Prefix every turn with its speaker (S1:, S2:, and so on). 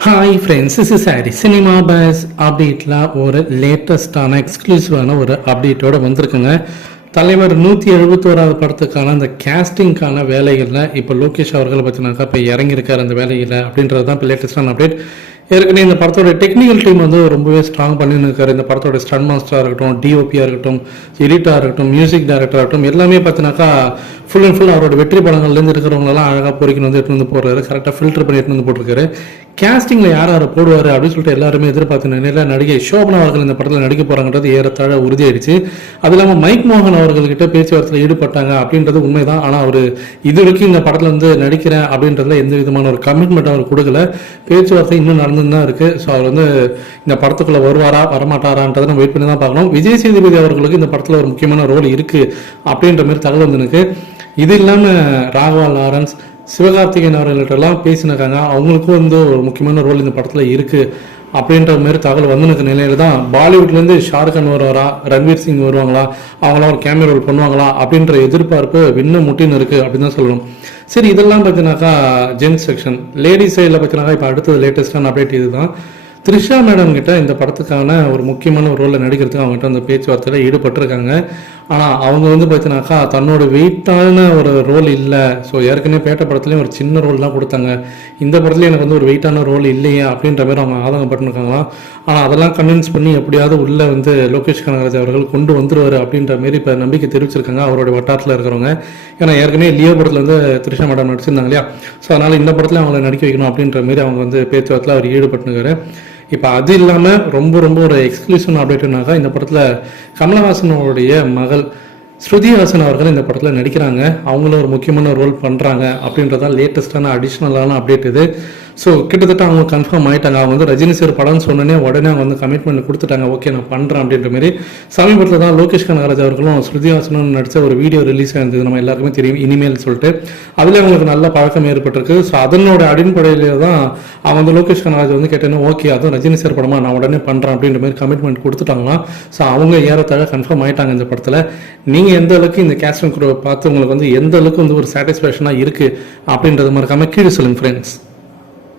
S1: Hi friends is is Hari cinema base அப்டேட்டில் ஒரு லேட்டஸ்டான எக்ஸ்க்ளூசிவான ஒரு அப்டேட்டோட வந்திருக்குங்க. தலைவர் நூற்றி எழுபத்தோராவது படத்துக்கான அந்த கேஸ்டிங்க்கான வேலைகளில் இப்போ லோகேஷ் அவர்கள் பார்த்தீங்கன்னாக்கா இப்போ இறங்கியிருக்கார் அந்த வேலையில் அப்படின்றது தான் இப்போ லேட்டஸ்டான அப்டேட் ஏற்கனவே இந்த படத்தோட டெக்னிக்கல் டீம் வந்து ரொம்பவே ஸ்ட்ராங் பண்ணின்னு இந்த படத்தோட ஸ்டன் மாஸ்டராக இருக்கட்டும் டிஓபியாக இருக்கட்டும் எடிட்டாக இருக்கட்டும் மியூசிக் டைரக்டராக இருக்கட்டும் எல்லாமே பார்த்தீங்கன்னாக்கா ஃபுல் அண்ட் ஃபுல் அவரோட வெற்றி படங்கள்லேருந்து இருக்கிறவங்களெல்லாம் அழகாக பொறிக்கணும் வந்து எடுத்துகிட்டு வந்து போடுறாரு கரெக்டாக ஃபில்டர் பண்ணி எடுத்துகிட்டு வந்து போட்டிருக்காரு. கேஸ்டிங்கில் யார் யாரை போடுவார் அப்படின்னு சொல்லிட்டு எல்லாருமே எதிர்பார்த்த நிலையில் நடிகை சோபனா அவர்கள் இந்த படத்தில் நடிக்க போகிறாங்கன்றது ஏறத்தாழ உறுதியாயிடுச்சு. அது இல்லாமல் மைக் மோகன் அவர்கள்கிட்ட பேச்சுவார்த்தையில் ஈடுபட்டாங்க அப்படின்றது உண்மைதான். ஆனால் அவர் இது வரைக்கும் இந்த படத்தில் வந்து நடிக்கிறேன் அப்படின்றதுல எந்த விதமான ஒரு கமிட்மெண்ட் அவர் கொடுக்கல. பேச்சுவார்த்தை இன்னும் நடந்துன்னு தான் இருக்குது ஸோ அவர் வந்து இந்த படத்துக்குள்ளே வருவாரா வரமாட்டாரான்றதை நம்ம வெயிட் பண்ணி தான் பார்க்கணும். விஜய் சேதுபதி அவர்களுக்கு இந்த படத்தில் ஒரு முக்கியமான ரோல் இருக்குது அப்படின்ற மாதிரி தகவல் வந்து இது இல்லாமல் ராகவா லாரன்ஸ் சிவகார்த்திகேயன் அவர்கள்ட்டெல்லாம் பேசினாங்க அவங்களுக்கும் வந்து ஒரு முக்கியமான ரோல் இந்த படத்தில் இருக்குது அப்படின்ற மாதிரி தகவல் வந்து எனக்கு நிலையில தான் பாலிவுட்லேருந்து ஷாருக்கான் வருவாரா? ரன்வீர் சிங் வருவாங்களா? அவங்களாம் ஒரு கேமரா ரோல் பண்ணுவாங்களா? அப்படின்ற எதிர்பார்ப்பு விண்ண முட்டின்னு இருக்குது அப்படின்னு தான் சொல்லணும். சரி இதெல்லாம் பார்த்தீங்கன்னாக்கா ஜென்ஸ் செக்ஷன். லேடிஸ் சைடில் பார்த்தீங்கன்னாக்கா இப்போ அடுத்தது லேட்டஸ்டான அப்டேட் இதுதான். த்ரிஷா மேடம் கிட்ட இந்த படத்துக்கான ஒரு முக்கியமான ஒரு ரோலில் நடிக்கிறதுக்கு அவங்ககிட்ட அந்த பேச்சுவார்த்தையில் ஈடுபட்டிருக்காங்க. ஆனால் அவங்க வந்து பார்த்தீங்கன்னாக்கா தன்னோட வெயிட்டான ஒரு ரோல் இல்லை. ஸோ ஏற்கனவே பேட்ட படத்துலேயும் ஒரு சின்ன ரோல் தான் கொடுத்தாங்க. இந்த படத்துலேயும் எனக்கு வந்து ஒரு வெயிட்டான ரோல் இல்லையே அப்படின்ற மாதிரி அவங்க ஆதங்கப்பட்டுருக்காங்களாம். ஆனால் அதெல்லாம் கன்வின்ஸ் பண்ணி எப்படியாவது உள்ளே வந்து லோகேஷ் கனகராஜ் அவர்கள் கொண்டு வந்துருவார் அப்படின்ற மாரி இப்போ நம்பிக்கை தெரிவிச்சிருக்காங்க அவருடைய வட்டாரத்தில் இருக்கிறவங்க. ஏன்னா ஏற்கனவே லியோ படத்தில் வந்து த்ரிஷா மேடம் நடிச்சிருந்தாங்க இல்லையா? ஸோ அதனால் இந்த படத்தில் அவங்களை நடிக்க வைக்கணும் அப்படின்ற மாரி அவங்க வந்து பேச்சுவார்த்தையில் அவர் ஈடுபட்டுருக்காரு. இப்போ அது இல்லாமல் ரொம்ப ரொம்ப ஒரு எக்ஸ்க்ளூசிவ் அப்டேட்னாக்கா இந்த படத்தில் கமலஹாசனோடைய மகள் ஸ்ருதிஹாசன் அவர்கள் இந்த படத்தில் நடிக்கிறாங்க. அவங்களும் ஒரு முக்கியமான ரோல் பண்ணுறாங்க அப்படின்றதான் லேட்டஸ்டான அடிஷ்னலான அப்டேட் இது. ஸோ கிட்டத்தட்ட அவங்க கன்ஃபார்ம் ஆயிட்டாங்க. அவங்க வந்து ரஜினி சார் படம்னு சொன்னோன்னே உடனே அவங்க வந்து கமிட்மெண்ட் கொடுத்துட்டாங்க. ஓகே நான் பண்ணுறேன் அப்படின்ற மாதிரி சமீபத்தில் தான் லோகேஷ் கனகராஜ் அவர்களும் ஸ்ருதிஹாசனும் நடித்த ஒரு வீடியோ ரிலீஸ் ஆயிருந்தது. நம்ம எல்லாருக்குமே தெரியும். இனிமேல் சொல்லிட்டு. அதில் அவங்களுக்கு நல்ல பழக்கம் ஏற்பட்டிருக்கு. ஸோ அதனோட அடிப்படையில தான் அவங்க வந்து லோகேஷ் கனகராஜ் வந்து கேட்டேன்னா ஓகே அதுவும் ரஜினி சார் படமா? நான் உடனே பண்ணுறேன் அப்படின்ற மாதிரி கமிட்மெண்ட் கொடுத்துட்டாங்களாம் ஸோ அவங்க ஏறத்தாழ கன்ஃபார்ம் ஆயிட்டாங்க இந்த படத்தில். நீங்கள் எந்த அளவுக்கு இந்த கேஸ்டிங் குரூவை பார்த்து உங்களுக்கு வந்து எந்த அளவுக்கு வந்து ஒரு சாட்டிஸ்ஃபேக்ஷனாக இருக்குது அப்படின்றது மறக்காமல் கீழே சொல்லுங்கள் ஃப்ரெண்ட்ஸ்